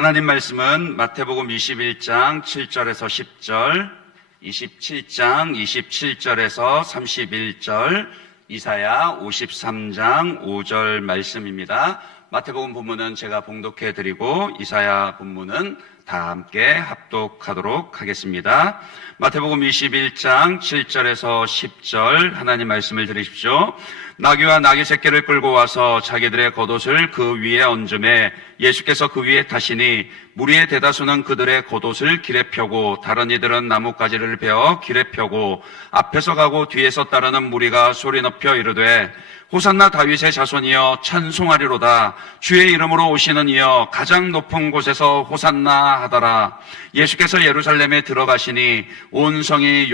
하나님 말씀은 마태복음 21장 7절에서 10절, 27장 27절에서 31절, 이사야 53장 5절 말씀입니다. 마태복음 본문은 제가 봉독해 드리고 이사야 본문은 다 함께 합독하도록 하겠습니다. 마태복음 21장 7절에서 10절 하나님 말씀을 들으십시오. 나귀와 나귀 새끼를 끌고 와서 자기들의 겉옷을 그 위에 얹음에 예수께서 그 위에 타시니 무리의 대다수는 그들의 겉옷을 길에 펴고 다른 이들은 나뭇가지를 베어 길에 펴고 앞에서 가고 뒤에서 따르는 무리가 소리 높여 이르되 호산나 다윗의 자손이여 찬송하리로다. 주의 이름으로 오시는 이여 가장 높은 곳에서 호산나 하더라. 예수께서 예루살렘에 들어가시니 온 성이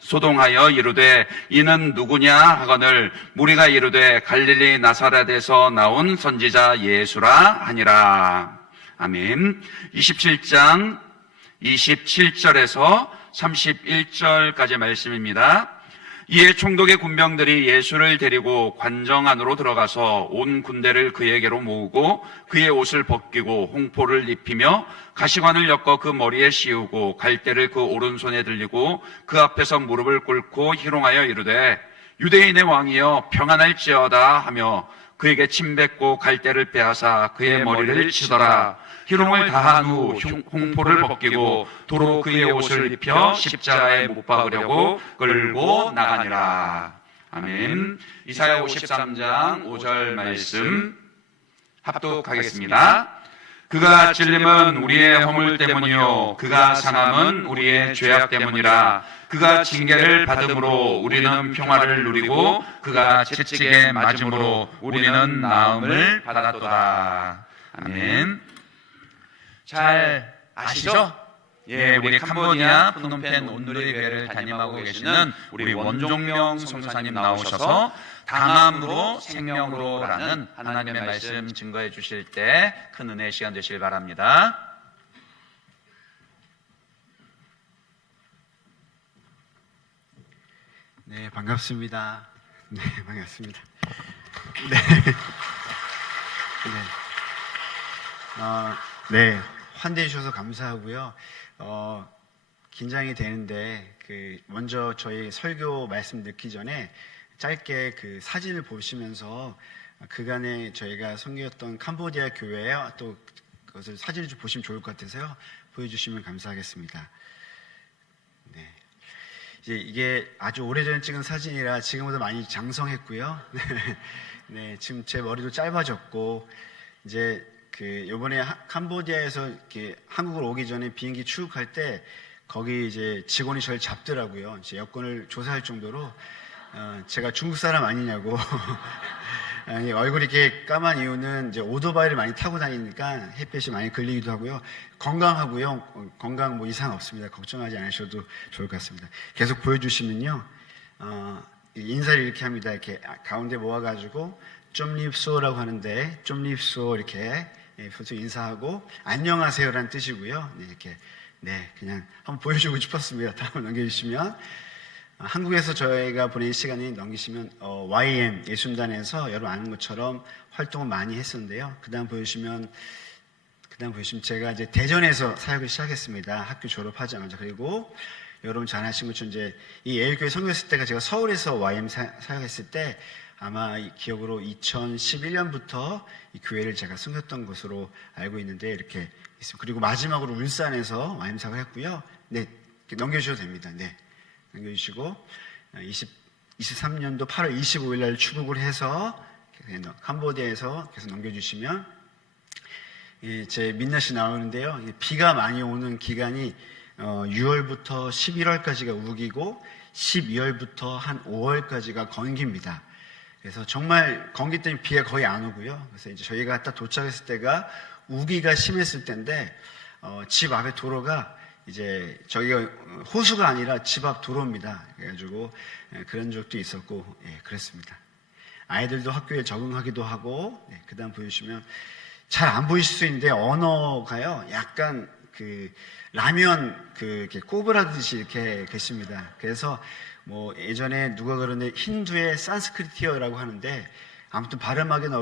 소동하여 이르되 이는 누구냐 하거늘 무리가 이르되 갈릴리 나사렛에서 나온 선지자 예수라 하니라. 아멘. 27장 27절에서 31절까지 말씀입니다. 이에 총독의 군병들이 예수를 데리고 관정 안으로 들어가서 온 군대를 그에게로 모으고 그의 옷을 벗기고 홍포를 입히며 가시관을 엮어 그 머리에 씌우고 갈대를 그 오른손에 들리고 그 앞에서 무릎을 꿇고 희롱하여 이르되 유대인의 왕이여 평안할지어다 하며 그에게 침 뱉고 갈대를 빼앗아 그의 머리를 치더라. 희롱을 다한 후 홍포를 벗기고 도로 그의 옷을 입혀 십자가에 못 박으려고 끌고 나가니라. 아멘. 이사야 53장 5절 말씀 합독하겠습니다. 그가 찔림은 우리의 허물 때문이요 그가 상함은 우리의 죄악 때문이라. 그가 징계를 받음으로 우리는 평화를 누리고 그가 채찍에 맞음으로 우리는 나음을 받았도다. 아멘. 잘 아시죠? 예, 우리 캄보디아 프놈펜 온누리교회를 담임하고 계시는 우리 원종명 선교사님 나오셔서 당함으로 생명으로라는 하나님의 말씀 증거해 주실 때 큰 은혜의 시간 되시길 바랍니다. 네, 반갑습니다. 네, 반갑습니다. 네, 환대해 주셔서 감사하고요. 긴장이 되는데 먼저 저희 설교 말씀 듣기 전에 짧게 사진을 보시면서 그간에 저희가 섬겼던 캄보디아 교회에 또 그것을 사진을 좀 보시면 좋을 것 같아서요. 보여주시면 감사하겠습니다. 네. 이제 이게 아주 오래전에 찍은 사진이라 지금보다 많이 장성했고요. 네, 지금 제 머리도 짧아졌고 이제 요번에 캄보디아에서 이렇게 한국으로 오기 전에 비행기 출국할 때 거기 이제 직원이 저를 잡더라고요. 이제 여권을 조사할 정도로 제가 중국 사람 아니냐고. 아니, 얼굴이 이렇게 까만 이유는 이제 오토바이를 많이 타고 다니니까 햇빛이 많이 걸리기도 하고요. 건강하고요. 건강 뭐 이상 없습니다. 걱정하지 않으셔도 좋을 것 같습니다. 계속 보여주시면요. 인사를 이렇게 합니다. 이렇게 가운데 모아가지고 좀립소라고 하는데 좀립소 이렇게 보통 인사하고 안녕하세요라는 뜻이고요. 네, 이렇게 그냥 한번 보여주고 싶었습니다. 다음 넘겨주시면 한국에서 저희가 보낸 시간이 넘기시면 YM 예술단에서 여러분 아는 것처럼 활동을 많이 했었는데요. 그다음 보여주시면 제가 이제 대전에서 사역을 시작했습니다. 학교 졸업하자마자. 그리고 여러분 잘 아시는 것처럼 이제 이 예일교회 선교했을 때가 제가 서울에서 YM 사역했을 때 아마 기억으로 2011년부터 이 교회를 제가 섬겼던 것으로 알고 있는데 이렇게 있습니다. 그리고 마지막으로 울산에서 YM 사역을 했고요. 네, 넘겨주셔도 됩니다. 네, 넘겨주시고 23년도 8월 25일 날 출국을 해서 캄보디아에서 계속 넘겨주시면 제 민낯이 나오는데요. 비가 많이 오는 기간이 6월부터 11월까지가 우기고 12월부터 한 5월까지가 건기입니다. 그래서 정말 건기 때문에 비가 거의 안 오고요. 그래서 이제 저희가 딱 도착했을 때가 우기가 심했을 때인데 집 앞에 도로가 이제 저희가 호수가 아니라 집 앞 도로입니다. 그래가지고 그런 적도 있었고 그랬습니다. 아이들도 학교에 적응하기도 하고 그다음 보여주시면 잘 안 보이실 수 있는데 언어가요 약간 라면 이렇게 꼬부라듯이 이렇게 계십니다. 그래서 뭐 예전에 누가 그러는데 힌두의 산스크리티어라고 하는데 아무튼 발음하기는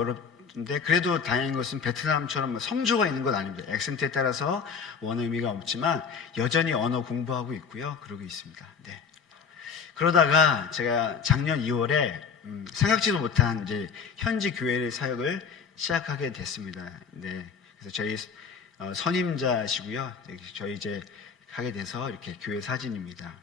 근데 그래도 다행인 것은 베트남처럼 성조가 있는 건 아닙니다. 액센트에 따라서 원어 의미가 없지만 여전히 언어 공부하고 있고요. 그러고 있습니다. 네. 그러다가 제가 작년 2월에 생각지도 못한 이제 현지 교회 사역을 시작하게 됐습니다. 네. 그래서 저희 선임자시고요. 저희 이제 하게 돼서 이렇게 교회 사진입니다.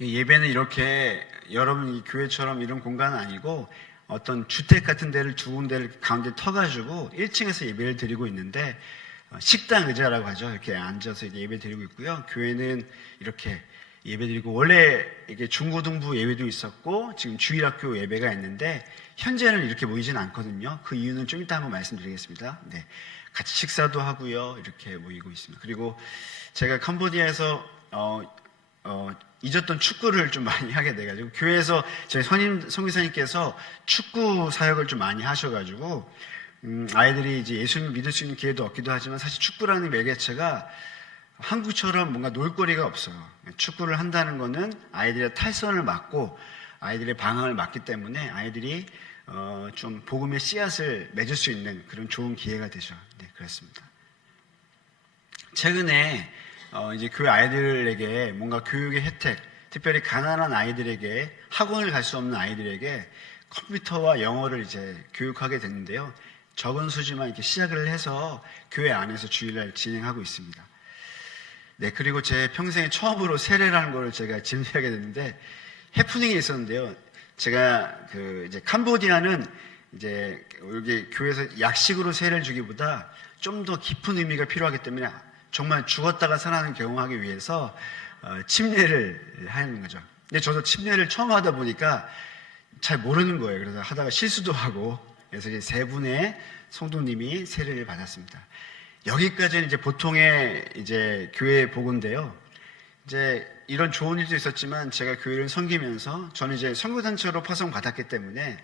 예배는 이렇게 여러분 이 교회처럼 이런 공간은 아니고 어떤 주택 같은 데를 두 군데를 가운데 터가지고 1층에서 예배를 드리고 있는데 식당 의자라고 하죠. 이렇게 앉아서 예배 드리고 있고요. 교회는 이렇게 예배 드리고 원래 이게 중고등부 예배도 있었고 지금 주일학교 예배가 있는데 현재는 이렇게 모이진 않거든요. 그 이유는 좀 이따 한번 말씀드리겠습니다. 네, 같이 식사도 하고요. 이렇게 모이고 있습니다. 그리고 제가 캄보디아에서 잊었던 축구를 좀 많이 하게 돼가지고 교회에서 저희 선교사님께서 축구 사역을 좀 많이 하셔가지고 아이들이 이제 예수님을 믿을 수 있는 기회도 얻기도 하지만 사실 축구라는 매개체가 한국처럼 뭔가 놀거리가 없어요. 축구를 한다는 거는 아이들의 탈선을 막고 아이들의 방황을 막기 때문에 아이들이 좀 복음의 씨앗을 맺을 수 있는 그런 좋은 기회가 되죠. 네, 그렇습니다. 최근에 이제 교회 아이들에게 뭔가 교육의 혜택, 특별히 가난한 아이들에게 학원을 갈 수 없는 아이들에게 컴퓨터와 영어를 이제 교육하게 됐는데요. 적은 수지만 이렇게 시작을 해서 교회 안에서 주일날 진행하고 있습니다. 네, 그리고 제 평생에 처음으로 세례라는 걸 제가 진행하게 됐는데 해프닝이 있었는데요. 제가 이제 캄보디아는 이제 여기 교회에서 약식으로 세례를 주기보다 좀 더 깊은 의미가 필요하기 때문에 정말 죽었다가 살아나는 경험하기 위해서 침례를 하는 거죠. 근데 저도 침례를 처음 하다 보니까 잘 모르는 거예요. 그래서 하다가 실수도 하고 그래서 이제 세 분의 성도님이 세례를 받았습니다. 여기까지는 이제 보통의 이제 교회 보고인데요. 이제 이런 좋은 일도 있었지만 제가 교회를 섬기면서 저는 이제 선교단체로 파송 받았기 때문에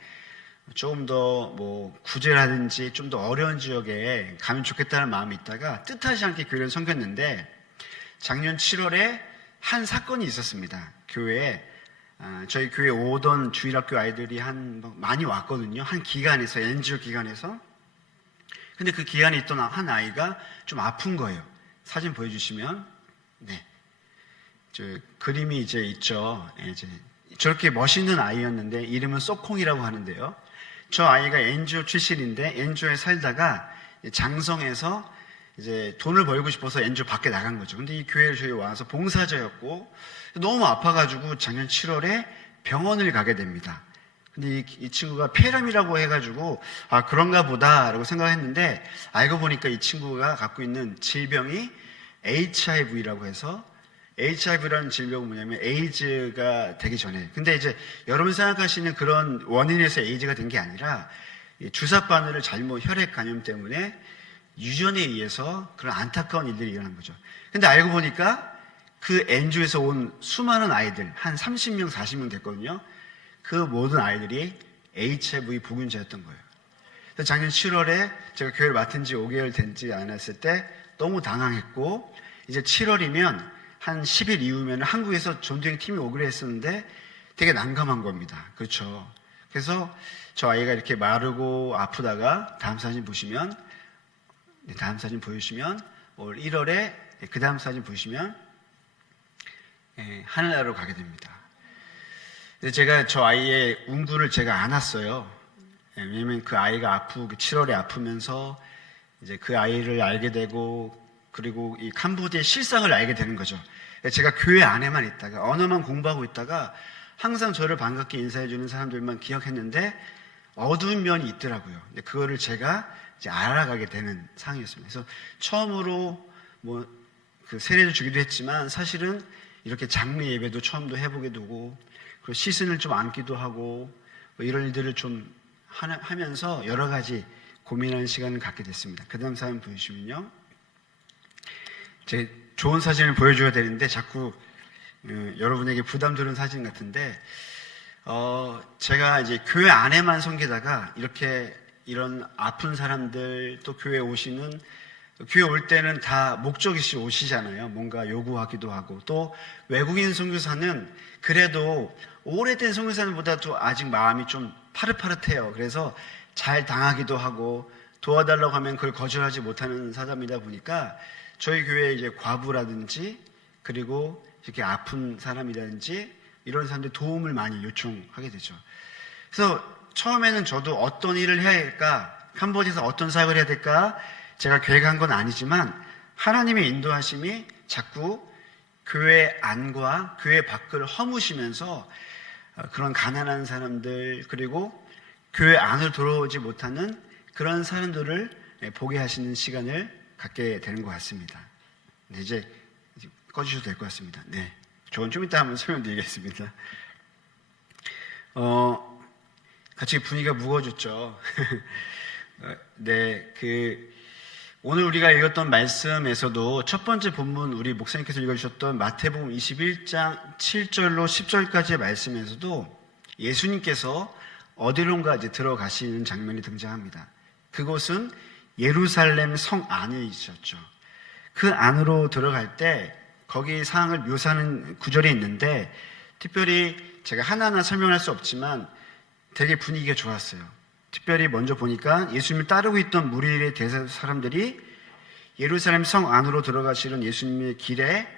조금 더 뭐 구제라든지 좀 더 어려운 지역에 가면 좋겠다는 마음이 있다가 뜻하지 않게 교회를 섬겼는데 작년 7월에 한 사건이 있었습니다. 교회에 저희 교회 오던 주일학교 아이들이 많이 왔거든요. 한 기간에서 NGO 기간에서. 근데 그 기간에 있던 한 아이가 좀 아픈 거예요. 사진 보여주시면 네, 저 그림이 이제 있죠. 이제 저렇게 멋있는 아이였는데 이름은 쏘콩이라고 하는데요. 저 아이가 NGO 출신인데 NGO에 살다가 장성에서 이제 돈을 벌고 싶어서 NGO 밖에 나간 거죠. 근데 이 교회를 저희 와서 봉사자였고 너무 아파가지고 작년 7월에 병원을 가게 됩니다. 근데 이 친구가 폐렴이라고 해가지고 그런가 보다라고 생각했는데 알고 보니까 이 친구가 갖고 있는 질병이 HIV라고 해서 HIV라는 질병은 뭐냐면 에이즈가 되기 전에 근데 이제 여러분 생각하시는 그런 원인에서 에이즈가 된 게 아니라 주사 바늘을 잘못 혈액 감염 때문에 유전에 의해서 그런 안타까운 일들이 일어난 거죠. 근데 알고 보니까 그 NGO에서 온 수많은 아이들 한 30명 40명 됐거든요. 그 모든 아이들이 HIV 보균자였던 거예요. 그래서 작년 7월에 제가 교회를 맡은 지 5개월 되지 않았을 때 너무 당황했고 이제 7월이면 한 10일 이후면 한국에서 전도행 팀이 오기로 했었는데 되게 난감한 겁니다. 그렇죠. 그래서 저 아이가 이렇게 마르고 아프다가 다음 사진 보시면 다음 사진 보여주시면 올 1월에 그 다음 사진 보시면 하늘나라로 가게 됩니다. 제가 저 아이의 운구를 제가 안았어요. 왜냐면 그 아이가 아프고 7월에 아프면서 이제 그 아이를 알게 되고 그리고 이 캄보디아의 실상을 알게 되는 거죠. 제가 교회 안에만 있다가 언어만 공부하고 있다가 항상 저를 반갑게 인사해주는 사람들만 기억했는데 어두운 면이 있더라고요. 근데 그거를 제가 이제 알아가게 되는 상황이었습니다. 그래서 처음으로 그 세례를 주기도 했지만 사실은 이렇게 장례 예배도 처음도 해보게 되고 그리고 시선을 좀 안기도 하고 이런 일들을 좀 하면서 여러 가지 고민하는 시간을 갖게 됐습니다. 그 다음 사진 보여주시면요. 제 좋은 사진을 보여줘야 되는데 자꾸 여러분에게 부담 주는 사진 같은데 제가 이제 교회 안에만 섬기다가 이런 아픈 사람들 또 교회 오시는 교회 올 때는 다 목적이 있이 오시잖아요. 뭔가 요구하기도 하고 또 외국인 선교사는 그래도 오래된 선교사님보다도 아직 마음이 좀 파릇파릇해요. 그래서 잘 당하기도 하고 도와달라고 하면 그걸 거절하지 못하는 사람이다 보니까 저희 교회에 이제 과부라든지 그리고 이렇게 아픈 사람이라든지 이런 사람들 도움을 많이 요청하게 되죠. 그래서 처음에는 저도 어떤 일을 해야 할까, 캄보디아에서 어떤 사역을 해야 될까 제가 계획한 건 아니지만 하나님의 인도하심이 자꾸 교회 안과 교회 밖을 허무시면서 그런 가난한 사람들 그리고 교회 안으로 돌아오지 못하는 그런 사람들을 보게 하시는 시간을 갖게 되는 것 같습니다. 네, 이제 꺼주셔도 될 것 같습니다. 네, 저건 좀 이따 한번 설명드리겠습니다. 같이 분위기가 무거워졌죠. 네, 오늘 우리가 읽었던 말씀에서도 첫 번째 본문 우리 목사님께서 읽어주셨던 마태복음 21장 7절로 10절까지의 말씀에서도 예수님께서 어디론가 이제 들어가시는 장면이 등장합니다. 그곳은 예루살렘 성 안에 있었죠. 그 안으로 들어갈 때 거기 상황을 묘사하는 구절이 있는데 특별히 제가 하나하나 설명할 수 없지만 되게 분위기가 좋았어요. 특별히 먼저 보니까 예수님을 따르고 있던 무리의 대사 사람들이 예루살렘 성 안으로 들어가시는 예수님의 길에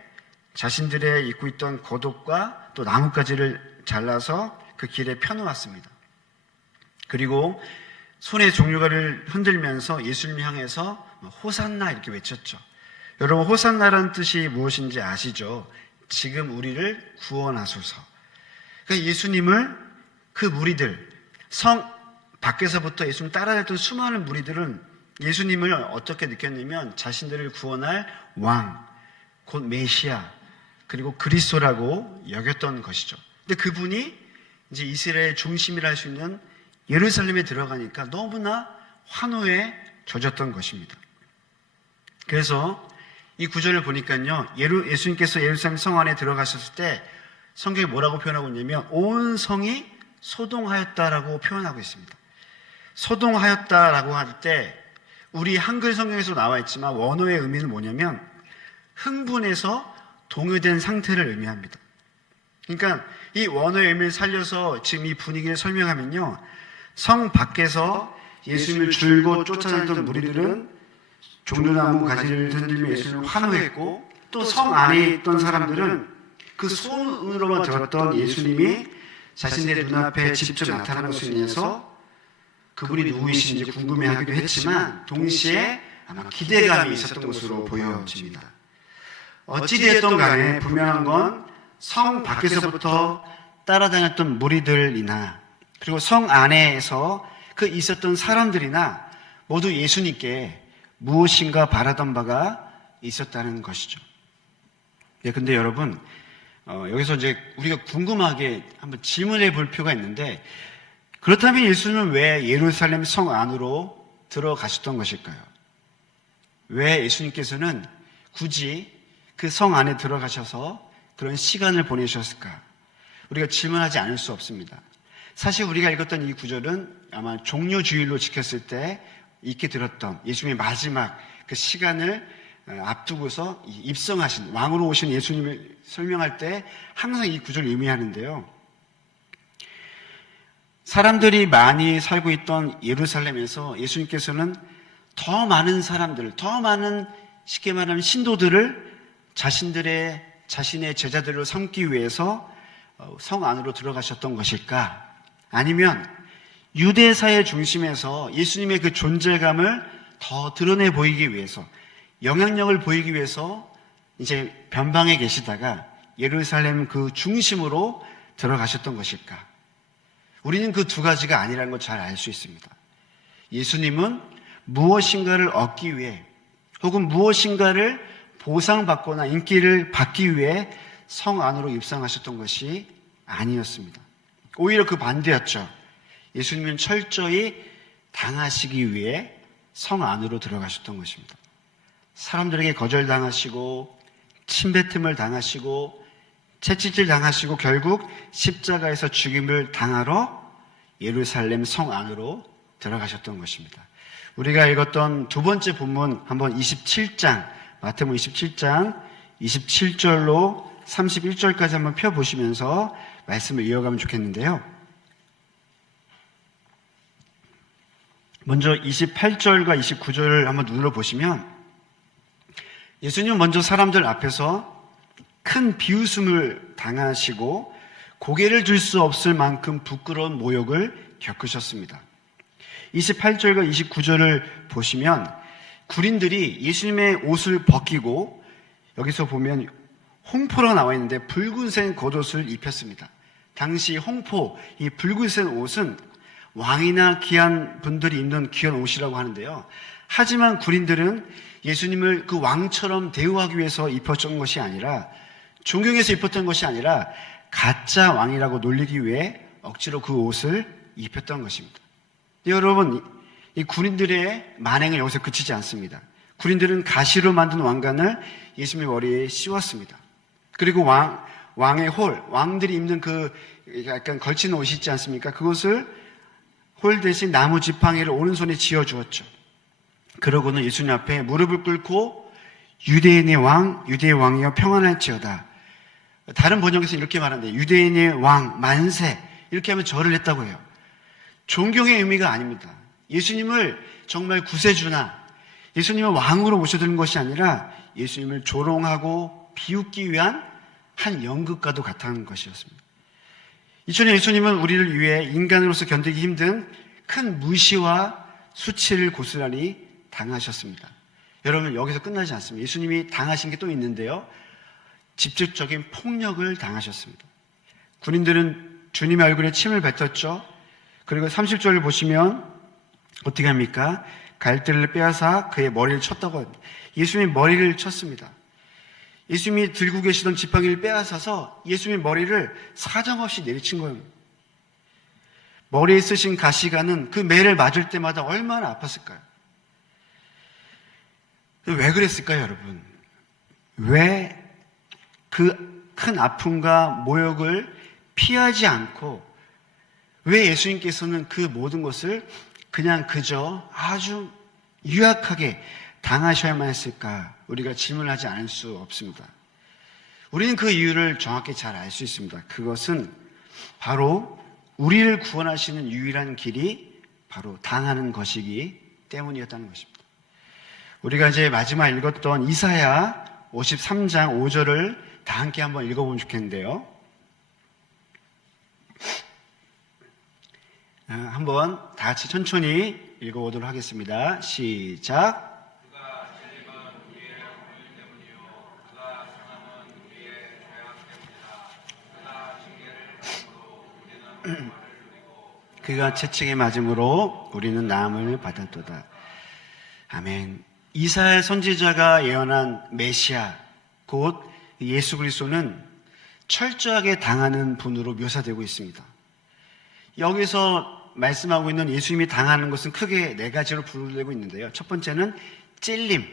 자신들의 입고 있던 겉옷과 또 나뭇가지를 잘라서 그 길에 펴놓았습니다. 그리고 손에 종려가를 흔들면서 예수님을 향해서 호산나 이렇게 외쳤죠. 여러분, 호산나라는 뜻이 무엇인지 아시죠? 지금 우리를 구원하소서. 그러니까 예수님을 그 무리들, 성 밖에서부터 예수님 따라다녔던 수많은 무리들은 예수님을 어떻게 느꼈냐면 자신들을 구원할 왕, 곧 메시아, 그리고 그리스도라고 여겼던 것이죠. 근데 그분이 이제 이스라엘 중심이라 할 수 있는 예루살렘에 들어가니까 너무나 환호에 젖었던 것입니다. 그래서 이 구절을 보니까요, 예수님께서 예루살렘 성 안에 들어가셨을 때 성경이 뭐라고 표현하고 있냐면 온 성이 소동하였다라고 표현하고 있습니다. 소동하였다라고 할 때 우리 한글 성경에서 나와 있지만 원어의 의미는 뭐냐면 흥분해서 동요된 상태를 의미합니다. 그러니까 이 원어의 의미를 살려서 지금 이 분위기를 설명하면요, 성 밖에서 예수님을 줄곧 쫓아다니던 무리들은 종려나무 가지를 흔들며 예수님을 환호했고 또 성 안에 있던 사람들은 그 소문으로만 들었던 예수님이 자신의 눈앞에 직접 나타난 것으로 인해서 그분이 누구이신지 궁금해하기도 했지만 동시에 아마 기대감이 있었던 것으로 보여집니다. 어찌되었던 간에 분명한 건 성 밖에서부터 따라다녔던 무리들이나 그리고 성 안에서 그 있었던 사람들이나 모두 예수님께 무엇인가 바라던 바가 있었다는 것이죠. 네, 근데 여러분, 여기서 이제 우리가 궁금하게 한번 질문해 볼 필요가 있는데, 그렇다면 예수님은 왜 예루살렘 성 안으로 들어가셨던 것일까요? 왜 예수님께서는 굳이 그 성 안에 들어가셔서 그런 시간을 보내셨을까? 우리가 질문하지 않을 수 없습니다. 사실 우리가 읽었던 이 구절은 아마 종료주일로 지켰을 때 잊게 들었던 예수님의 마지막 그 시간을 앞두고서 입성하신 왕으로 오신 예수님을 설명할 때 항상 이 구절을 의미하는데요. 사람들이 많이 살고 있던 예루살렘에서 예수님께서는 더 많은 사람들, 더 많은 쉽게 말하면 신도들을 자신의 제자들로 삼기 위해서 성 안으로 들어가셨던 것일까? 아니면 유대사의 중심에서 예수님의 그 존재감을 더 드러내 보이기 위해서, 영향력을 보이기 위해서 이제 변방에 계시다가 예루살렘 그 중심으로 들어가셨던 것일까? 우리는 그 두 가지가 아니라는 걸 잘 알 수 있습니다. 예수님은 무엇인가를 얻기 위해 혹은 무엇인가를 보상받거나 인기를 받기 위해 성 안으로 입성하셨던 것이 아니었습니다. 오히려 그 반대였죠. 예수님은 철저히 당하시기 위해 성 안으로 들어가셨던 것입니다. 사람들에게 거절당하시고 침뱉음을 당하시고 채찍질 당하시고 결국 십자가에서 죽임을 당하러 예루살렘 성 안으로 들어가셨던 것입니다. 우리가 읽었던 두 번째 본문 한번 27장, 마태복음 27장 27절로 31절까지 한번 펴보시면서 말씀을 이어가면 좋겠는데요. 먼저 28절과 29절을 한번 눌러보시면 예수님은 먼저 사람들 앞에서 큰 비웃음을 당하시고 고개를 들 수 없을 만큼 부끄러운 모욕을 겪으셨습니다. 28절과 29절을 보시면 군인들이 예수님의 옷을 벗기고 여기서 보면 홍포라고 나와 있는데 붉은색 겉옷을 입혔습니다. 당시 홍포, 이 붉은색 옷은 왕이나 귀한 분들이 입는 귀한 옷이라고 하는데요. 하지만 군인들은 예수님을 그 왕처럼 대우하기 위해서 입혔던 것이 아니라, 존경해서 입혔던 것이 아니라 가짜 왕이라고 놀리기 위해 억지로 그 옷을 입혔던 것입니다. 여러분, 이 군인들의 만행은 여기서 그치지 않습니다. 군인들은 가시로 만든 왕관을 예수님의 머리에 씌웠습니다. 그리고 왕의 홀, 왕들이 입는 그 약간 걸친 옷이 있지 않습니까? 그것을 홀 대신 나무 지팡이를 오른손에 쥐어주었죠. 그러고는 예수님 앞에 무릎을 꿇고 유대인의 왕, 유대의 왕이여 평안할지어다. 다른 번역에서 이렇게 말하는데 유대인의 왕, 만세 이렇게 하면 절을 했다고 해요. 존경의 의미가 아닙니다. 예수님을 정말 구세주나 예수님을 왕으로 모셔드는 것이 아니라 예수님을 조롱하고 비웃기 위한 한 연극과도 같은 것이었습니다. 이처럼 예수님은 우리를 위해 인간으로서 견디기 힘든 큰 무시와 수치를 고스란히 당하셨습니다. 여러분, 여기서 끝나지 않습니다. 예수님이 당하신 게 또 있는데요. 직접적인 폭력을 당하셨습니다. 군인들은 주님의 얼굴에 침을 뱉었죠. 그리고 30절을 보시면 어떻게 합니까? 갈대를 빼앗아 그의 머리를 쳤다고 합니다. 예수님의 머리를 쳤습니다. 예수님이 들고 계시던 지팡이를 빼앗아서 예수님의 머리를 사정없이 내리친 거예요. 머리에 쓰신 가시관은 그 매를 맞을 때마다 얼마나 아팠을까요? 왜 그랬을까요, 여러분? 왜 그 큰 아픔과 모욕을 피하지 않고 왜 예수님께서는 그 모든 것을 그냥 그저 아주 유약하게 당하셔야만 했을까? 우리가 질문하지 않을 수 없습니다. 우리는 그 이유를 정확히 잘 알 수 있습니다. 그것은 바로 우리를 구원하시는 유일한 길이 바로 당하는 것이기 때문이었다는 것입니다. 우리가 이제 마지막 읽었던 이사야 53장 5절을 다 함께 한번 읽어보면 좋겠는데요. 한번 다 같이 천천히 읽어보도록 하겠습니다. 시작. 그가 찔림은 우리의 허물 때문이요 그가 상함은 우리의 죄악 때문이라. 그가 징계를 받음으로 우리는 평화를 누리고 그가 채찍에 맞음으로 우리는 나음을 받았도다. 아멘. 이사야 선지자가 예언한 메시아 곧 예수 그리스도는 철저하게 당하는 분으로 묘사되고 있습니다. 여기서 말씀하고 있는 예수님이 당하는 것은 크게 네 가지로 분류되고 있는데요. 첫 번째는 찔림,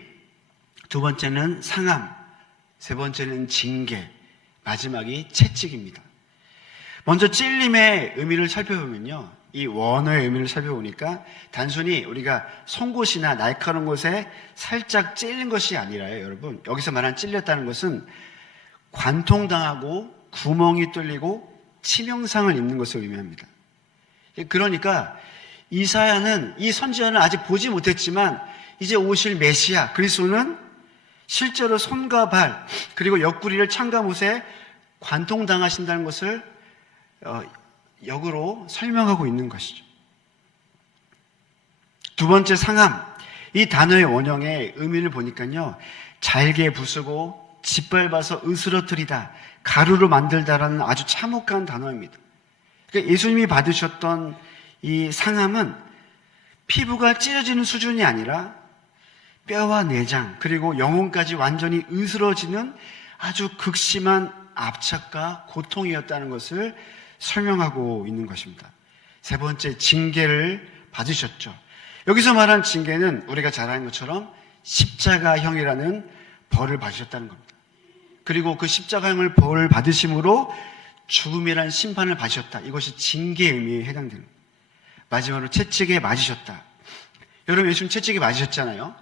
두 번째는 상함, 세 번째는 징계, 마지막이 채찍입니다. 먼저 찔림의 의미를 살펴보면요. 이 원어의 의미를 살펴보니까 단순히 우리가 송곳이나 날카로운 곳에 살짝 찔린 것이 아니라요, 여러분. 여기서 말한 찔렸다는 것은 관통당하고 구멍이 뚫리고 치명상을 입는 것을 의미합니다. 그러니까 이사야는 이 선지자는 아직 보지 못했지만 이제 오실 메시아 그리스도는 실제로 손과 발 그리고 옆구리를 창가못에 관통당하신다는 것을 역으로 설명하고 있는 것이죠. 두 번째 상함, 이 단어의 원형의 의미를 보니까요, 잘게 부수고 짓밟아서 으스러뜨리다, 가루로 만들다라는 아주 참혹한 단어입니다. 그러니까 예수님이 받으셨던 이 상함은 피부가 찢어지는 수준이 아니라 뼈와 내장 그리고 영혼까지 완전히 으스러지는 아주 극심한 압착과 고통이었다는 것을 설명하고 있는 것입니다. 세 번째, 징계를 받으셨죠. 여기서 말한 징계는 우리가 잘 아는 것처럼 십자가형이라는 벌을 받으셨다는 겁니다. 그리고 그 십자가형을 벌을 받으심으로 죽음이라는 심판을 받으셨다. 이것이 징계의 의미에 해당됩니다. 마지막으로 채찍에 맞으셨다. 여러분, 예수님 채찍에 맞으셨잖아요.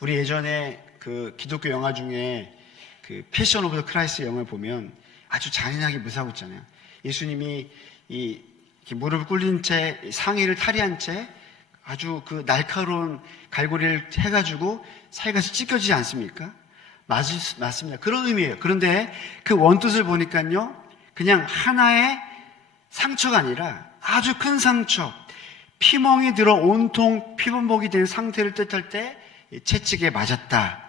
우리 예전에 그 기독교 영화 중에 그 패션 오브 더 크라이스트 영화를 보면 아주 잔인하게 묘사하고 있잖아요. 예수님이 이 무릎을 꿇린 채 상의를 탈의한 채 아주 그 날카로운 갈고리를 해가지고 살갗이 찢겨지지 않습니까? 맞습니다. 그런 의미예요. 그런데 그 원뜻을 보니까요, 그냥 하나의 상처가 아니라 아주 큰 상처, 피멍이 들어 온통 피범벅이 된 상태를 뜻할 때 채찍에 맞았다,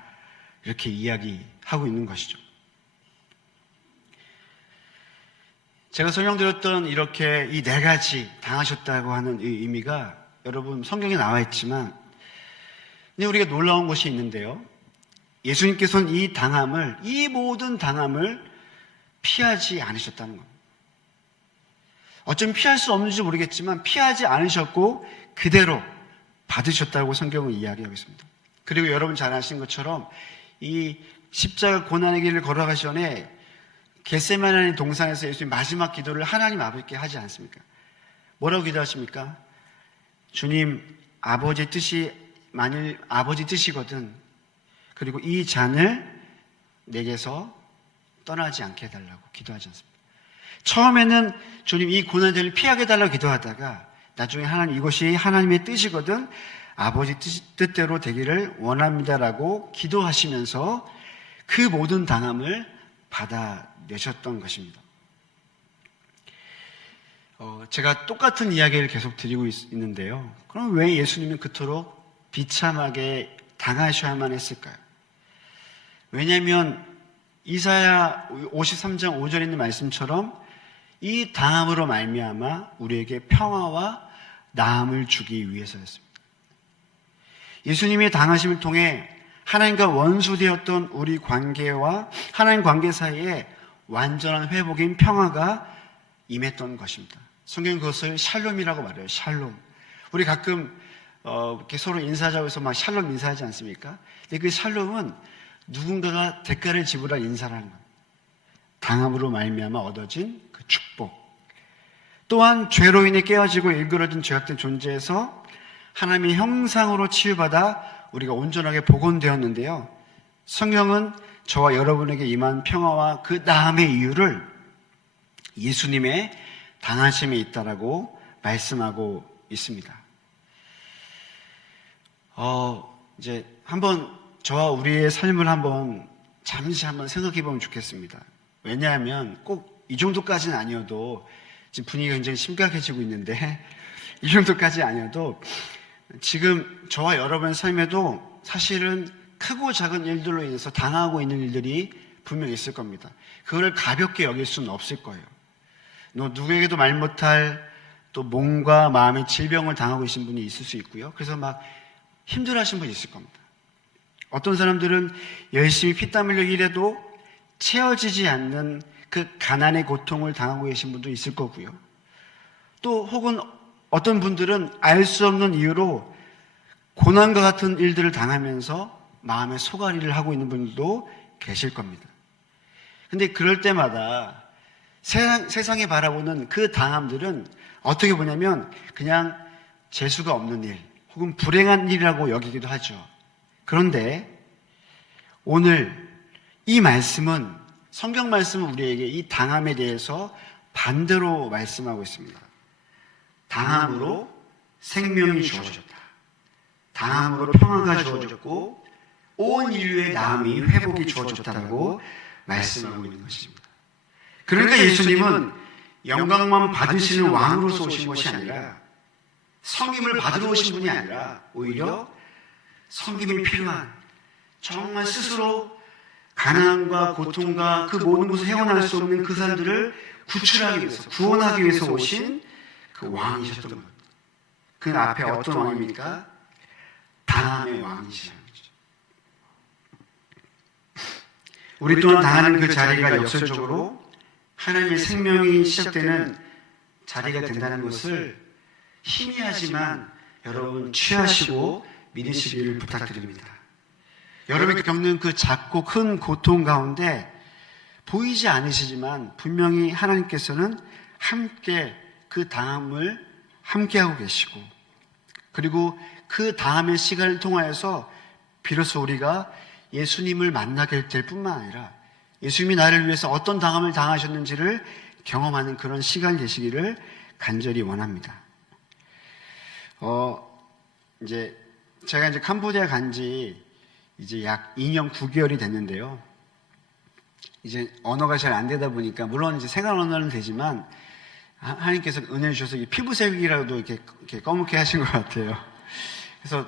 이렇게 이야기하고 있는 것이죠. 제가 설명드렸던 이렇게 이 네 가지 당하셨다고 하는 이 의미가 여러분 성경에 나와 있지만, 근데 우리가 놀라운 것이 있는데요, 예수님께서는 이 모든 당함을 피하지 않으셨다는 겁니다. 어쩌면 피할 수 없는지 모르겠지만 피하지 않으셨고 그대로 받으셨다고 성경은 이야기하고 있습니다. 그리고 여러분 잘 아시는 것처럼 이 십자가 고난의 길을 걸어가기 전에 겟세마네 동산에서 예수님 마지막 기도를 하나님 아버지께 하지 않습니까? 뭐라고 기도하십니까? 주님, 아버지 뜻이 만일 아버지 뜻이거든, 그리고 이 잔을 내게서 떠나지 않게 해달라고 기도하지 않습니다. 처음에는 주님 이 고난들을 피하게 해달라고 기도하다가 나중에 하나님, 이것이 하나님의 뜻이거든 아버지 뜻대로 되기를 원합니다라고 기도하시면서 그 모든 당함을 받아내셨던 것입니다. 제가 똑같은 이야기를 계속 드리고 있는데요, 그럼 왜 예수님은 그토록 비참하게 당하셔야만 했을까요? 왜냐하면 이사야 53장 5절에 있는 말씀처럼 이 당함으로 말미암아 우리에게 평화와 나음을 주기 위해서였습니다. 예수님의 당하심을 통해 하나님과 원수되었던 우리 관계와 하나님 관계 사이에 완전한 회복인 평화가 임했던 것입니다. 성경은 그것을 샬롬이라고 말해요. 샬롬. 우리 가끔 이렇게 서로 인사하자고 해서 막 샬롬 인사하지 않습니까? 근데 그 샬롬은 누군가가 대가를 지불할 인사라는 겁니다. 당함으로 말미암아 얻어진 그 축복. 또한 죄로 인해 깨어지고 일그러진 죄악된 존재에서 하나님의 형상으로 치유받아 우리가 온전하게 복원되었는데요, 성경은 저와 여러분에게 임한 평화와 그 나음의 이유를 예수님의 당하심에 있다라고 말씀하고 있습니다. 이제 한번 저와 우리의 삶을 잠시 생각해 보면 좋겠습니다. 왜냐하면 꼭 이 정도까지는 아니어도, 지금 분위기가 굉장히 심각해지고 있는데 이 정도까지 아니어도 지금 저와 여러분의 삶에도 사실은 크고 작은 일들로 인해서 당하고 있는 일들이 분명히 있을 겁니다. 그거를 가볍게 여길 수는 없을 거예요. 누구에게도 말 못할 또 몸과 마음의 질병을 당하고 계신 분이 있을 수 있고요. 그래서 막 힘들어하신 분이 있을 겁니다. 어떤 사람들은 열심히 피땀 흘려 일해도 채워지지 않는 그 가난의 고통을 당하고 계신 분도 있을 거고요. 또 혹은 어떤 분들은 알 수 없는 이유로 고난과 같은 일들을 당하면서 마음의 소갈이를 하고 있는 분들도 계실 겁니다. 근데 그럴 때마다 세상에 바라보는 그 당함들은 어떻게 보냐면 그냥 재수가 없는 일 혹은 불행한 일이라고 여기기도 하죠. 그런데 오늘 이 말씀은, 성경 말씀은 우리에게 이 당함에 대해서 반대로 말씀하고 있습니다. 당함으로 생명이 주어졌다. 당함으로 평화가 주어졌고 온 인류의 나음이 회복이 주어졌다고 말씀하고 있는 것입니다. 그러니까 예수님은 영광만 받으시는 왕으로서 오신 것이 아니라, 섬김을 받으러 오신 분이 아니라 오히려 섬김이 필요한, 정말 스스로 가난과 고통과 그 모든 것을 헤어날 수 없는 그 사람들을 구출하기 위해서, 구원하기 위해서 오신 그 왕이셨던 겁니다. 그 앞에 어떤 왕입니까? 당함의 왕이시라는 거죠. 우리 또한 당하는 그 자리가 역설적으로 하나님의 생명이 시작되는 자리가 된다는 것을 희미하지만 여러분 취하시고 믿으시기를 부탁드립니다. 여러분이 겪는 그 작고 큰 고통 가운데 보이지 않으시지만 분명히 하나님께서는 함께 그 당함을 함께하고 계시고, 그리고 그 다음의 시간을 통하여서 비로소 우리가 예수님을 만나게 될 뿐만 아니라 예수님이 나를 위해서 어떤 당함을 당하셨는지를 경험하는 그런 시간이 되시기를 간절히 원합니다. 제가 이제 캄보디아 간지 이제 약 2년 9개월이 됐는데요. 이제 언어가 잘 안 되다 보니까, 물론 이제 생활 언어는 되지만, 하나님께서 은혜 주셔서 이 피부색이라도 이렇게 검게 하신 것 같아요. 그래서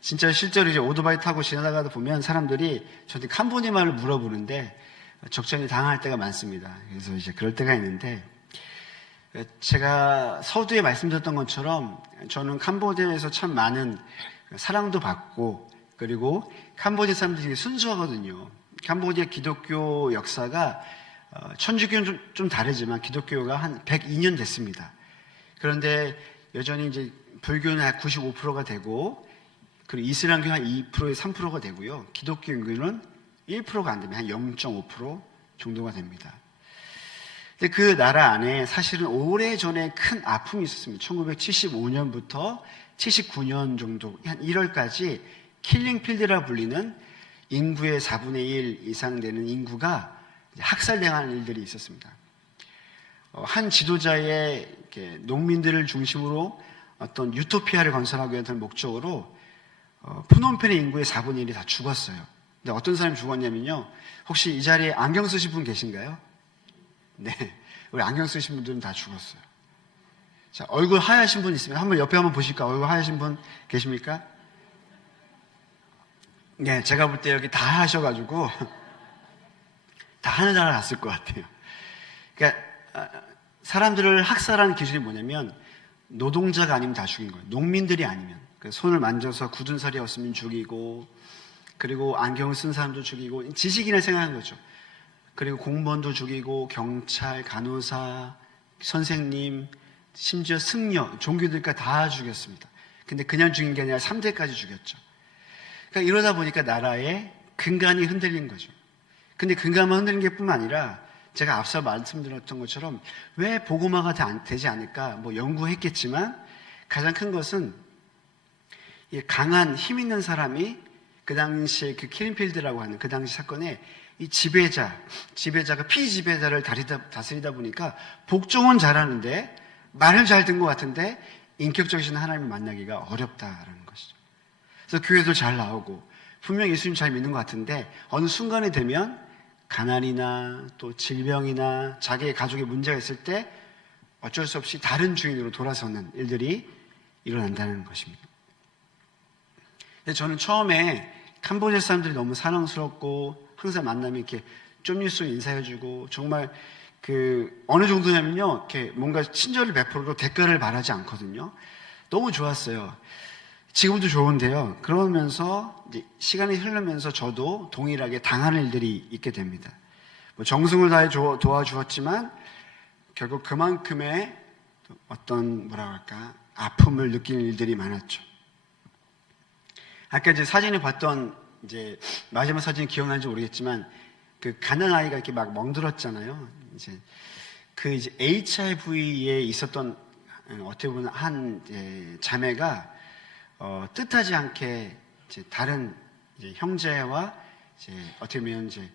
진짜 실제로 이제 오토바이 타고 지나다가도 보면 사람들이 저한테 캄보디 말을 물어보는데 적절히 당할 때가 많습니다. 그래서 이제 그럴 때가 있는데, 제가 서두에 말씀드렸던 것처럼 저는 캄보디아에서 참 많은 사랑도 받고, 그리고 캄보디아 사람들이 순수하거든요. 캄보디아 기독교 역사가 천주교는 좀 다르지만 기독교가 한 102년 됐습니다. 그런데 여전히 이제 불교는 한 95%가 되고, 그리고 이슬람교는 한 2%에 3%가 되고요. 기독교 인구는 1%가 안 되면 한 0.5% 정도가 됩니다. 근데 그 나라 안에 사실은 오래전에 큰 아픔이 있었습니다. 1975년부터 79년 정도, 한 1월까지 킬링필드라 불리는 인구의 4분의 1 이상 되는 인구가 학살당하는 일들이 있었습니다. 한 지도자의 농민들을 중심으로 어떤 유토피아를 건설하기 위한 목적으로 푸놈펜의 인구의 4분의 1이 다 죽었어요. 근데 어떤 사람이 죽었냐면요. 혹시 이 자리에 안경 쓰신 분 계신가요? 네. 우리 안경 쓰신 분들은 다 죽었어요. 자, 얼굴 하얗신 분 있으면 한번 옆에 한번 보실까? 얼굴 하얗신 분 계십니까? 네, 제가 볼 때 여기 다 하셔가지고 다 하늘나라 갔을 것 같아요. 그러니까 사람들을 학살하는 기준이 뭐냐면 노동자가 아니면 다 죽인 거예요. 농민들이 아니면. 손을 만져서 굳은 살이 없으면 죽이고, 그리고 안경을 쓴 사람도 죽이고, 지식인을 생각한 거죠. 그리고 공무원도 죽이고, 경찰, 간호사, 선생님, 심지어 승려, 종교들까지 다 죽였습니다. 근데 그냥 죽인 게 아니라 3대까지 죽였죠. 그러니까 이러다 보니까 나라의 근간이 흔들린 거죠. 근데 근간만 흔들린 게 뿐만 아니라 제가 앞서 말씀드렸던 것처럼 왜 복음화가 되지 않을까 뭐 연구했겠지만 가장 큰 것은 이 강한 힘 있는 사람이 그 당시에 그 킬링필드라고 하는 그 당시 사건에 이 지배자가 피지배자를 다스리다 보니까 복종은 잘하는데 말을 잘 듣는 것 같은데 인격적이신 하나님을 만나기가 어렵다라는 것이죠. 그래서 교회도 잘 나오고 분명히 예수님 잘 믿는 것 같은데 어느 순간이 되면 가난이나 또 질병이나 자기의 가족에 문제가 있을 때 어쩔 수 없이 다른 주인으로 돌아서는 일들이 일어난다는 것입니다. 근데 저는 처음에 캄보디아 사람들이 너무 사랑스럽고 항상 만나면 이렇게 좀일수 인사해주고 정말 어느 정도냐면요, 이렇게 뭔가 친절을 베풀어도 대가를 바라지 않거든요. 너무 좋았어요. 지금도 좋은데요. 그러면서 이제 시간이 흐르면서 저도 동일하게 당하는 일들이 있게 됩니다. 뭐 정성을 다해 도와주었지만 결국 그만큼의 어떤 아픔을 느끼는 일들이 많았죠. 아까 이제 사진을 봤던 이제 마지막 사진 기억나는지 모르겠지만 그 가난 아이가 이렇게 막 멍들었잖아요. 이제 HIV에 있었던 어떻게 보면 한 자매가 뜻하지 않게 이제 다른 이제 형제와 이제 어떻게 보면 이제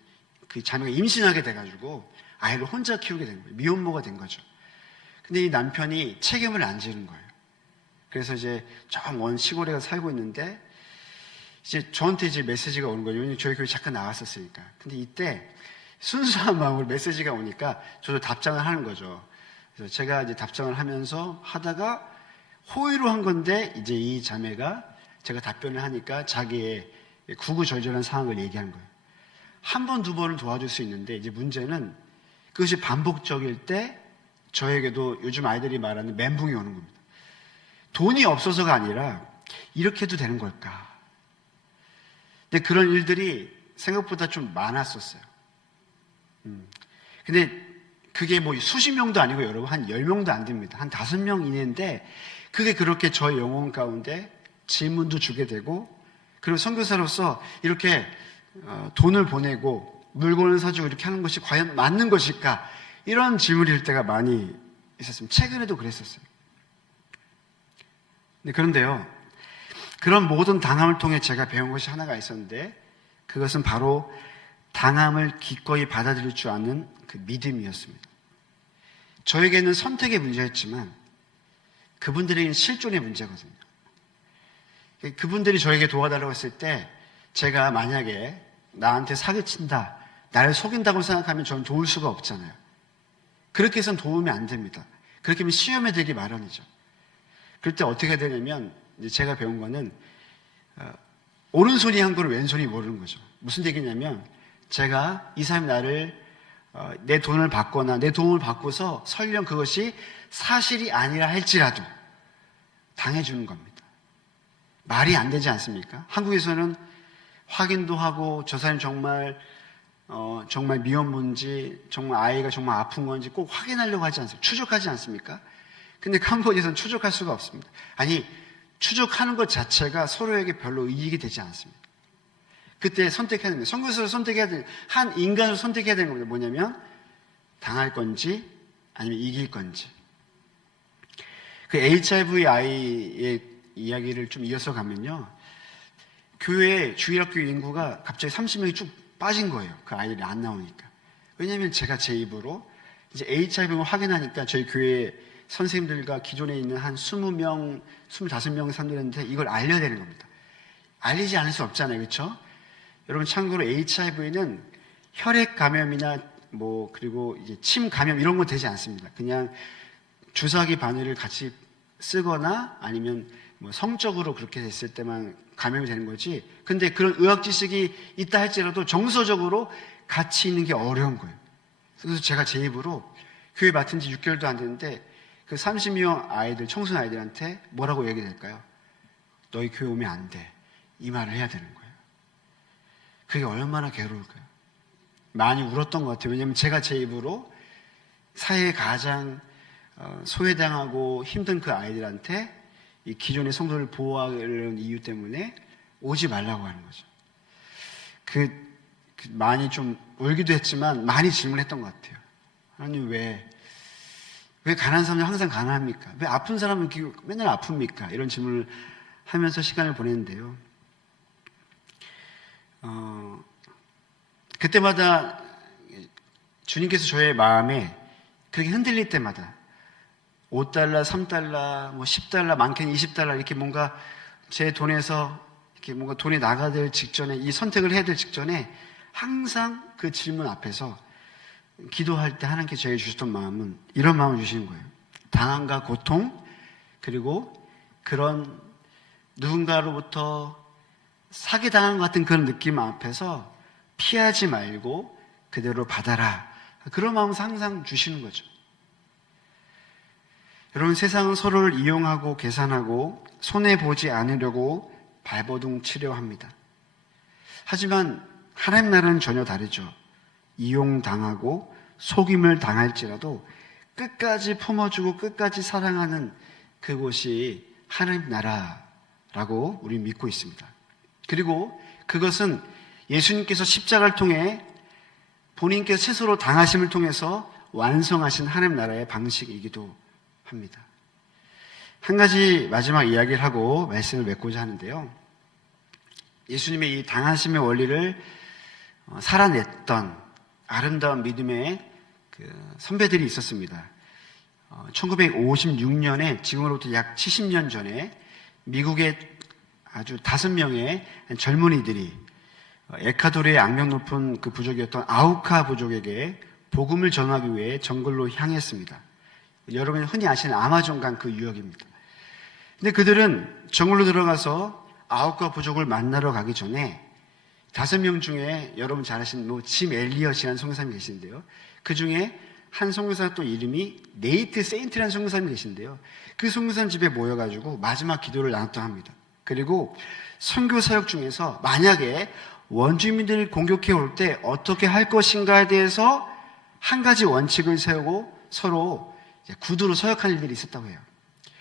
그 자매가 임신하게 돼가지고 아이를 혼자 키우게 된 거예요. 미혼모가 된 거죠. 근데 이 남편이 책임을 안 지는 거예요. 그래서 이제 저 먼 시골에 가서 살고 있는데 이제 저한테 이제 메시지가 오는 거예요. 왜냐면 저희 교회 잠깐 나왔었으니까. 근데 이때 순수한 마음으로 메시지가 오니까 저도 답장을 하는 거죠. 그래서 제가 이제 답장을 하다가 호의로 한 건데 이제 이 자매가 제가 답변을 하니까 자기의 구구절절한 상황을 얘기한 거예요. 한 번, 두 번은 도와줄 수 있는데 이제 문제는 그것이 반복적일 때 저에게도 요즘 아이들이 말하는 멘붕이 오는 겁니다. 돈이 없어서가 아니라 이렇게 해도 되는 걸까? 근데 그런 일들이 생각보다 좀 많았었어요. 근데 그게 뭐 수십 명도 아니고 여러분 한 10명도 안 됩니다. 한 5명 이내인데 그게 그렇게 저의 영혼 가운데 질문도 주게 되고 그리고 선교사로서 이렇게 돈을 보내고 물건을 사주고 이렇게 하는 것이 과연 맞는 것일까? 이런 질문이 들 때가 많이 있었습니다. 최근에도 그랬었어요. 그런데요, 그런 모든 당함을 통해 제가 배운 것이 하나가 있었는데 그것은 바로 당함을 기꺼이 받아들일 줄 아는 그 믿음이었습니다. 저에게는 선택의 문제였지만 그분들에게는 실존의 문제거든요. 그분들이 저에게 도와달라고 했을 때 제가 만약에 나한테 사기친다, 나를 속인다고 생각하면 저는 도울 수가 없잖아요. 그렇게 해서는 도움이 안 됩니다. 그렇게 하면 시험에 들기 마련이죠. 그럴 때 어떻게 해야 되냐면 이제 제가 배운 거는 오른손이 한 거를 왼손이 모르는 거죠. 무슨 얘기냐면 제가 이 사람이 나를 내 돈을 받거나 내 도움을 받고서 설령 그것이 사실이 아니라 할지라도 당해주는 겁니다. 말이 안 되지 않습니까? 한국에서는 확인도 하고 저 사람이 정말 미혼모인지 정말 아이가 정말 아픈 건지 꼭 확인하려고 하지 않습니까? 추적하지 않습니까? 근데 캄보디아에서는 추적할 수가 없습니다. 아니, 추적하는 것 자체가 서로에게 별로 이익이 되지 않습니다. 그때 선택해야 됩니다. 선거에서 선택해야 되는, 한 인간으로 선택해야 되는 겁니다. 뭐냐면 당할 건지 아니면 이길 건지. 그 HIV의 이야기를 좀 이어서 가면요, 교회 주일학교 인구가 갑자기 30명이 쭉 빠진 거예요. 그 아이들이 안 나오니까. 왜냐하면 제가 제 입으로 이제 HIV를 확인하니까 저희 교회 선생님들과 기존에 있는 한 20명, 25명 사람들한테 이걸 알려야 되는 겁니다. 알리지 않을 수 없잖아요. 그렇죠? 여러분, 참고로 HIV는 혈액 감염이나 그리고 이제 침 감염 이런 거 되지 않습니다. 그냥 주사기 바늘을 같이 쓰거나 아니면 성적으로 그렇게 됐을 때만 감염이 되는 거지. 근데 그런 의학 지식이 있다 할지라도 정서적으로 같이 있는 게 어려운 거예요. 그래서 제가 제 입으로 교회 맡은 지 6개월도 안 됐는데 그 30명 아이들, 청소년 아이들한테 뭐라고 얘기될까요? 너희 교회 오면 안 돼. 이 말을 해야 되는 거예요. 그게 얼마나 괴로울까요? 많이 울었던 것 같아요. 왜냐하면 제가 제 입으로 사회에 가장 소외당하고 힘든 그 아이들한테 이 기존의 성도를 보호하려는 이유 때문에 오지 말라고 하는 거죠. 많이 좀 울기도 했지만 많이 질문했던 것 같아요. 하나님, 왜 가난한 사람은 항상 가난합니까? 왜 아픈 사람은 맨날 아픕니까? 이런 질문을 하면서 시간을 보냈는데요. 그때마다 주님께서 저의 마음에 그렇게 흔들릴 때마다 $5, $3, $10, 많게는 $20 이렇게 뭔가 제 돈에서 이렇게 뭔가 돈이 나가될 직전에, 이 선택을 해야 될 직전에 항상 그 질문 앞에서 기도할 때 하나님께 저에게 주셨던 마음은 이런 마음을 주시는 거예요. 당함과 고통, 그리고 그런 누군가로부터 사기당한 것 같은 그런 느낌 앞에서 피하지 말고 그대로 받아라. 그런 마음을 항상 주시는 거죠. 여러분, 세상은 서로를 이용하고 계산하고 손해보지 않으려고 발버둥 치려 합니다. 하지만 하나님 나라는 전혀 다르죠. 이용당하고 속임을 당할지라도 끝까지 품어주고 끝까지 사랑하는 그곳이 하나님 나라라고 우리는 믿고 있습니다. 그리고 그것은 예수님께서 십자가를 통해 본인께서 스스로 당하심을 통해서 완성하신 하나님 나라의 방식이기도 합니다. 한 가지 마지막 이야기를 하고 말씀을 맺고자 하는데요. 예수님의 이 당하심의 원리를 살아냈던 아름다운 믿음의 선배들이 있었습니다. 1956년에 지금으로부터 약 70년 전에 미국의 아주 5명의 젊은이들이 에콰도르의 악명 높은 그 부족이었던 아우카 부족에게 복음을 전하기 위해 정글로 향했습니다. 여러분이 흔히 아시는 아마존강 그 유역입니다. 근데 그들은 정글로 들어가서 아우카 부족을 만나러 가기 전에 5명 중에 여러분 잘 아시는 짐 엘리엇이라는 선교사님이 계신데요. 그 중에 한 선교사 또 이름이 네이트 세인트라는 선교사님이 계신데요. 그 선교사님 집에 모여가지고 마지막 기도를 나눴다고 합니다. 그리고 선교 사역 중에서 만약에 원주민들을 공격해 올 때 어떻게 할 것인가에 대해서 한 가지 원칙을 세우고 서로 구두로 서약한 일들이 있었다고 해요.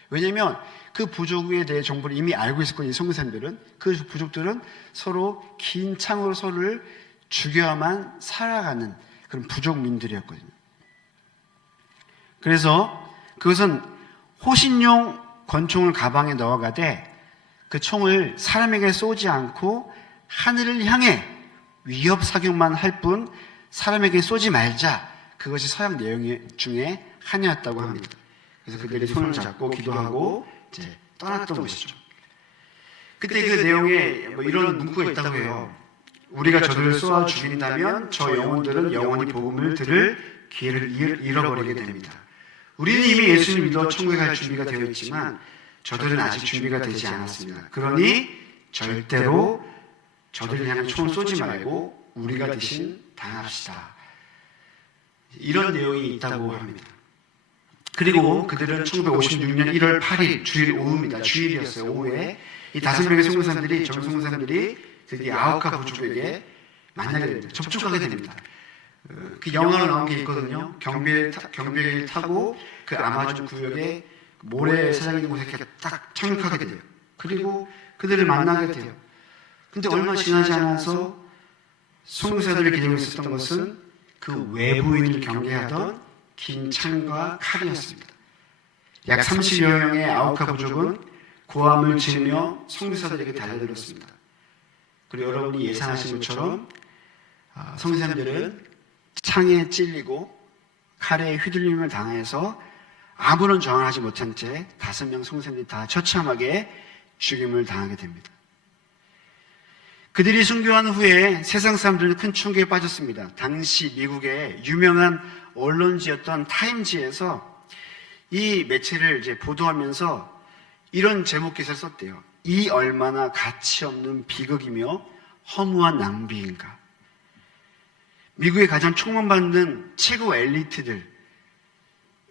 왜냐하면 그 부족에 대해 정보를 이미 알고 있었거든요. 이 선교사님들은. 그 부족들은 서로 긴 창으로 서로를 죽여야만 살아가는 그런 부족민들이었거든요. 그래서 그것은 호신용 권총을 가방에 넣어가되 그 총을 사람에게 쏘지 않고 하늘을 향해 위협 사격만 할 뿐 사람에게 쏘지 말자. 그것이 서양 내용 중에 하나였다고 합니다. 그래서 그들이 손을 잡고 기도하고 이제 떠났던 것이죠. 그때 그 내용에 뭐 이런 문구가 있다고 해요. 우리가 저들을 쏘아 죽인다면 저 영혼들은 영원히 복음을 들을 기회를 잃어버리게 됩니다. 우리는 이미 예수를 믿어 천국에 갈 준비가 되어 있지만 저들은 아직 준비가 되지 않았습니다. 그러니 절대로 저들을 향해 총을 쏘지 말고 우리가 대신 당합시다. 이런 내용이 있다고 합니다. 그리고 그들은 1956년 1월 8일 주일 오후입니다. 주일이었어요. 오후에 이 5명의 선교사들이 전 선교사들이 드디어 아우카 부족에게 만나게 됩니다. 접촉하게 됩니다. 그 영화로 나온 게 있거든요. 경비를 타고 그 아마존 구역에 모래사장 있는 곳에 이렇게 딱 착륙하게 돼요. 그리고 그들을 만나게 돼요. 근데 얼마 지나지 않아서 선교사들을 기다리고 있었던 것은 그 외부인을 경계하던 긴 창과 칼이었습니다. 약 30여 명의 아우카 부족은 고함을 지르며 선교사들에게 달려들었습니다. 그리고 여러분이 예상하신 것처럼 선교사들은 창에 찔리고 칼에 휘둘림을 당해서 아무런 저항하지 못한 채 5명 선교사들이 다 처참하게 죽임을 당하게 됩니다. 그들이 순교한 후에 세상 사람들은 큰 충격에 빠졌습니다. 당시 미국의 유명한 언론지였던 타임지에서 이 매체를 이제 보도하면서 이런 제목 기사를 썼대요. 이 얼마나 가치 없는 비극이며 허무한 낭비인가. 미국의 가장 총망받는 최고 엘리트들,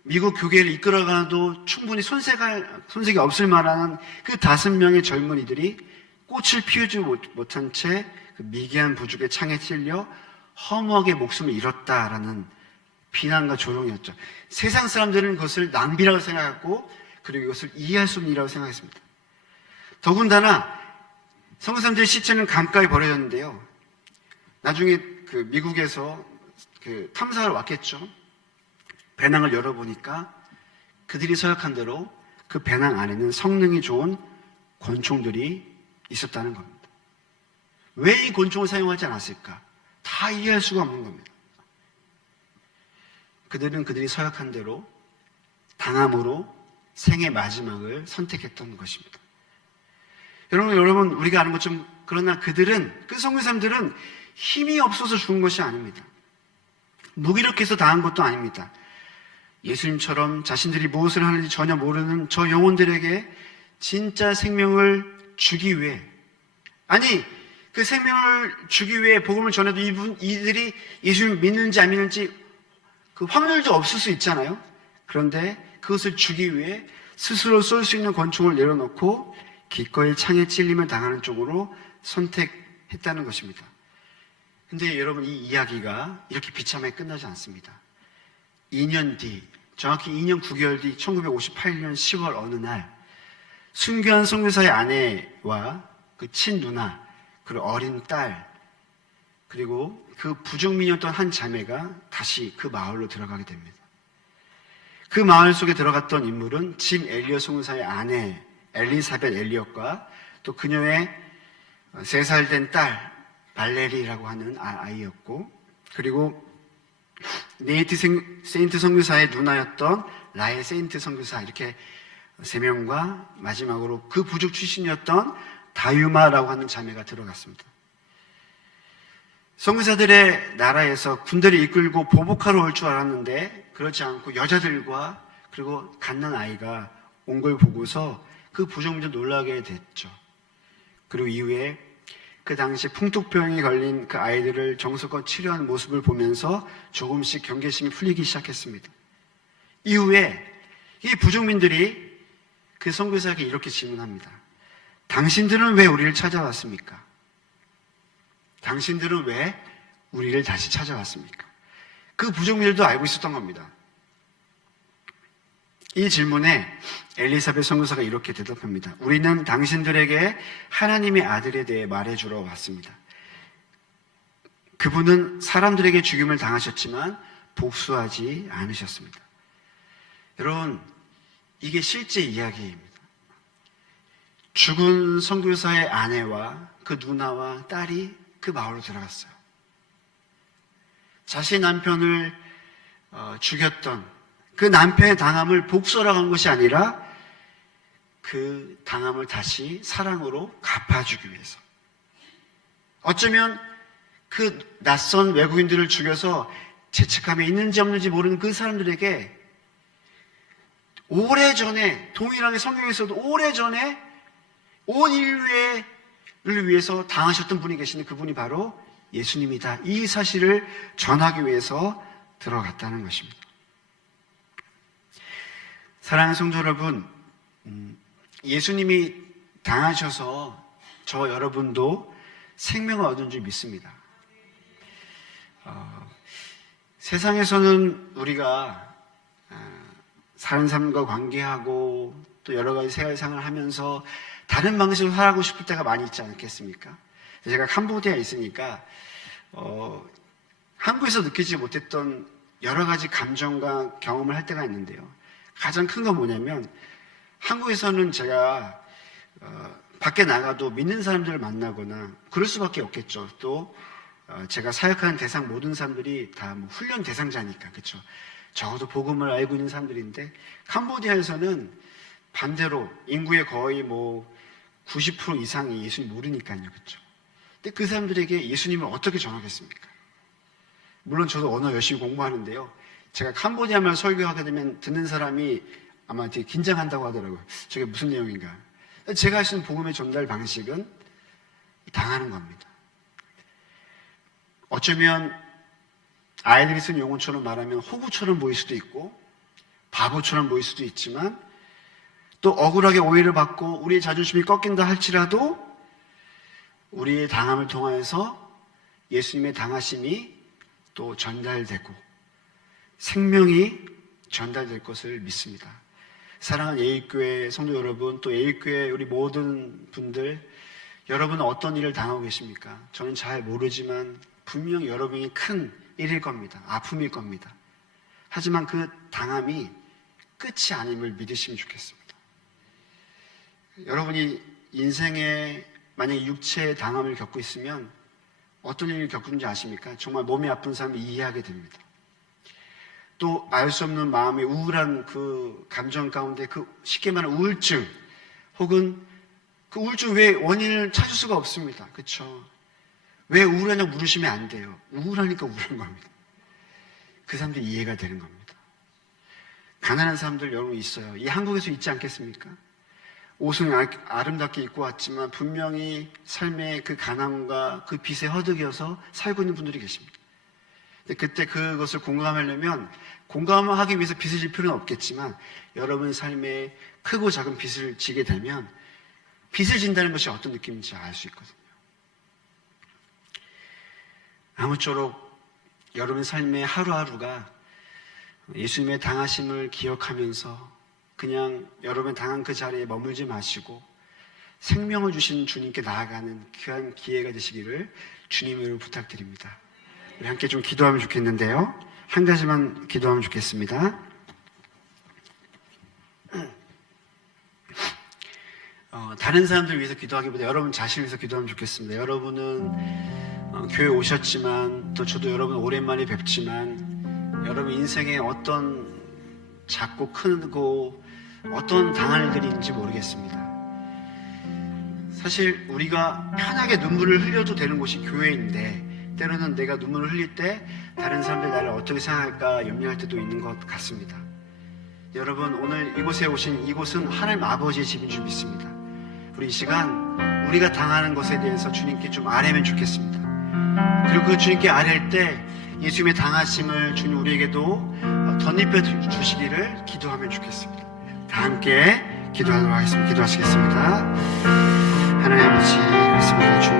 미국 교계를 이끌어가도 충분히 손색이 없을 만한 그 5명의 젊은이들이 꽃을 피우지 못한 채 그 미개한 부족의 창에 찔려 허무하게 목숨을 잃었다라는 비난과 조롱이었죠. 세상 사람들은 그것을 낭비라고 생각했고 그리고 이것을 이해할 수 없는 일이라고 생각했습니다. 더군다나 선교사님들의 시체는 강가에 버려졌는데요. 나중에 그 미국에서 그 탐사를 왔겠죠. 배낭을 열어보니까 그들이 서약한 대로 그 배낭 안에는 성능이 좋은 권총들이 있었다는 겁니다. 왜 이 권총을 사용하지 않았을까? 다 이해할 수가 없는 겁니다. 그들은 그들이 서약한 대로 당함으로 생의 마지막을 선택했던 것입니다. 여러분 우리가 아는 것처럼 그러나 그들은 그 선교사님들은 힘이 없어서 죽은 것이 아닙니다. 무기력해서 당한 것도 아닙니다. 예수님처럼 자신들이 무엇을 하는지 전혀 모르는 저 영혼들에게 진짜 생명을 주기 위해, 아니 그 생명을 주기 위해 복음을 전해도 이들이 예수님을 믿는지 안 믿는지 그 확률도 없을 수 있잖아요. 그런데 그것을 주기 위해 스스로 쏠 수 있는 권총을 내려놓고 기꺼이 창에 찔림을 당하는 쪽으로 선택했다는 것입니다. 근데 여러분, 이 이야기가 이렇게 비참하게 끝나지 않습니다. 2년 뒤, 정확히 2년 9개월 뒤 1958년 10월 어느 날 순교한 선교사의 아내와 그 친누나, 그리고 어린 딸, 그리고 그 부족민이었던 한 자매가 다시 그 마을로 들어가게 됩니다. 그 마을 속에 들어갔던 인물은 짐 엘리엇 선교사의 아내 엘리사벳 엘리엇과 또 그녀의 3살 된 딸 발레리라고 하는 아이였고, 그리고 네이트 세인트 선교사의 누나였던 라엘 세인트 선교사, 이렇게 3명과 마지막으로 그 부족 출신이었던 다유마라고 하는 자매가 들어갔습니다. 선교사들의 나라에서 군대를 이끌고 보복하러 올 줄 알았는데 그렇지 않고 여자들과 그리고 갓난아이가 온 걸 보고서 그 부족민들 놀라게 됐죠. 그리고 이후에 그 당시 풍토병이 걸린 그 아이들을 정성껏 치료하는 모습을 보면서 조금씩 경계심이 풀리기 시작했습니다. 이후에 이 부족민들이 그 선교사에게 이렇게 질문합니다. 당신들은 왜 우리를 찾아왔습니까? 당신들은 왜 우리를 다시 찾아왔습니까? 그 부족민들도 알고 있었던 겁니다. 이 질문에 엘리사벳 선교사가 이렇게 대답합니다. 우리는 당신들에게 하나님의 아들에 대해 말해주러 왔습니다. 그분은 사람들에게 죽임을 당하셨지만 복수하지 않으셨습니다. 여러분, 이게 실제 이야기입니다. 죽은 선교사의 아내와 그 누나와 딸이 그 마을로 들어갔어요. 자신의 남편을 죽였던 그 남편의 당함을 복수하러 간 것이 아니라 그 당함을 다시 사랑으로 갚아주기 위해서. 어쩌면 그 낯선 외국인들을 죽여서 죄책감이 있는지 없는지 모르는 그 사람들에게 오래전에, 동일하게 성경에서도 오래전에 온 인류를 위해서 당하셨던 분이 계시는데 그분이 바로 예수님이다. 이 사실을 전하기 위해서 들어갔다는 것입니다. 사랑하는 성도 여러분, 예수님이 당하셔서 저 여러분도 생명을 얻은 줄 믿습니다. 세상에서는 우리가 사는 삶과 관계하고 또 여러 가지 생활을 하면서 다른 방식으로 살아가고 싶을 때가 많이 있지 않겠습니까? 제가 캄보디아에 있으니까 한국에서 느끼지 못했던 여러 가지 감정과 경험을 할 때가 있는데요. 가장 큰 건 뭐냐면 한국에서는 제가 밖에 나가도 믿는 사람들을 만나거나 그럴 수밖에 없겠죠. 또 제가 사역하는 대상 모든 사람들이 다 뭐 훈련 대상자니까, 그렇죠? 적어도 복음을 알고 있는 사람들인데 캄보디아에서는 반대로 인구의 거의 뭐 90% 이상이 예수님 모르니까요, 그렇죠? 근데 그 사람들에게 예수님을 어떻게 전하겠습니까? 물론 저도 언어 열심히 공부하는데요. 제가 캄보디아 말 설교하게 되면 듣는 사람이 아마 되게 긴장한다고 하더라고요. 저게 무슨 내용인가? 제가 할 수 있는 복음의 전달 방식은 당하는 겁니다. 어쩌면 아이들이 쓴 용어처럼 말하면 호구처럼 보일 수도 있고 바보처럼 보일 수도 있지만 또 억울하게 오해를 받고 우리의 자존심이 꺾인다 할지라도 우리의 당함을 통하여서 예수님의 당하심이 또 전달되고 생명이 전달될 것을 믿습니다. 사랑하는 예일교회 성도 여러분, 또 예일교회 우리 모든 분들, 여러분은 어떤 일을 당하고 계십니까? 저는 잘 모르지만 분명히 여러분이 큰 일일 겁니다. 아픔일 겁니다. 하지만 그 당함이 끝이 아님을 믿으시면 좋겠습니다. 여러분이 인생에 만약에 육체의 당함을 겪고 있으면 어떤 일을 겪는지 아십니까? 정말 몸이 아픈 사람을 이해하게 됩니다. 또 알 수 없는 마음의 우울한 그 감정 가운데 그 쉽게 말하는 우울증 혹은 그 우울증 왜 원인을 찾을 수가 없습니다. 그렇죠? 왜 우울하냐고 물으시면 안 돼요. 우울하니까 우울한 겁니다. 그 사람들이 이해가 되는 겁니다. 가난한 사람들 여러분 있어요. 이 한국에서 있지 않겠습니까? 옷은 아름답게 입고 왔지만 분명히 삶의 그 가난과 그 빚에 허덕여서 살고 있는 분들이 계십니다. 근데 그때 그것을 공감하려면 공감하기 위해서 빚을 질 필요는 없겠지만 여러분 삶에 크고 작은 빚을 지게 되면 빚을 진다는 것이 어떤 느낌인지 알 수 있거든요. 아무쪼록 여러분 삶의 하루하루가 예수님의 당하심을 기억하면서 그냥 여러분 당한 그 자리에 머물지 마시고 생명을 주신 주님께 나아가는 귀한 기회가 되시기를 주님으로 부탁드립니다. 우리 함께 좀 기도하면 좋겠는데요. 한 가지만 기도하면 좋겠습니다. 다른 사람들 위해서 기도하기보다 여러분 자신을 위해서 기도하면 좋겠습니다. 여러분은 교회 오셨지만 또 저도 여러분 오랜만에 뵙지만 여러분 인생에 어떤 작고 크고 어떤 당할 일들이 있는지 모르겠습니다. 사실 우리가 편하게 눈물을 흘려도 되는 곳이 교회인데 때로는 내가 눈물을 흘릴 때 다른 사람들이 나를 어떻게 생각할까 염려할 때도 있는 것 같습니다. 여러분 오늘 이곳에 오신 이곳은 하나님 아버지의 집인 줄 믿습니다. 우리 이 시간 우리가 당하는 것에 대해서 주님께 좀 아뢰면 좋겠습니다. 그리고 그 주님께 아뢰일 때 예수님의 당하심을 주님 우리에게도 덧입혀 주시기를 기도하면 좋겠습니다. 다 함께 기도하도록 하겠습니다. 기도하시겠습니다. 하나님 아버지, 그렇습니다. 주님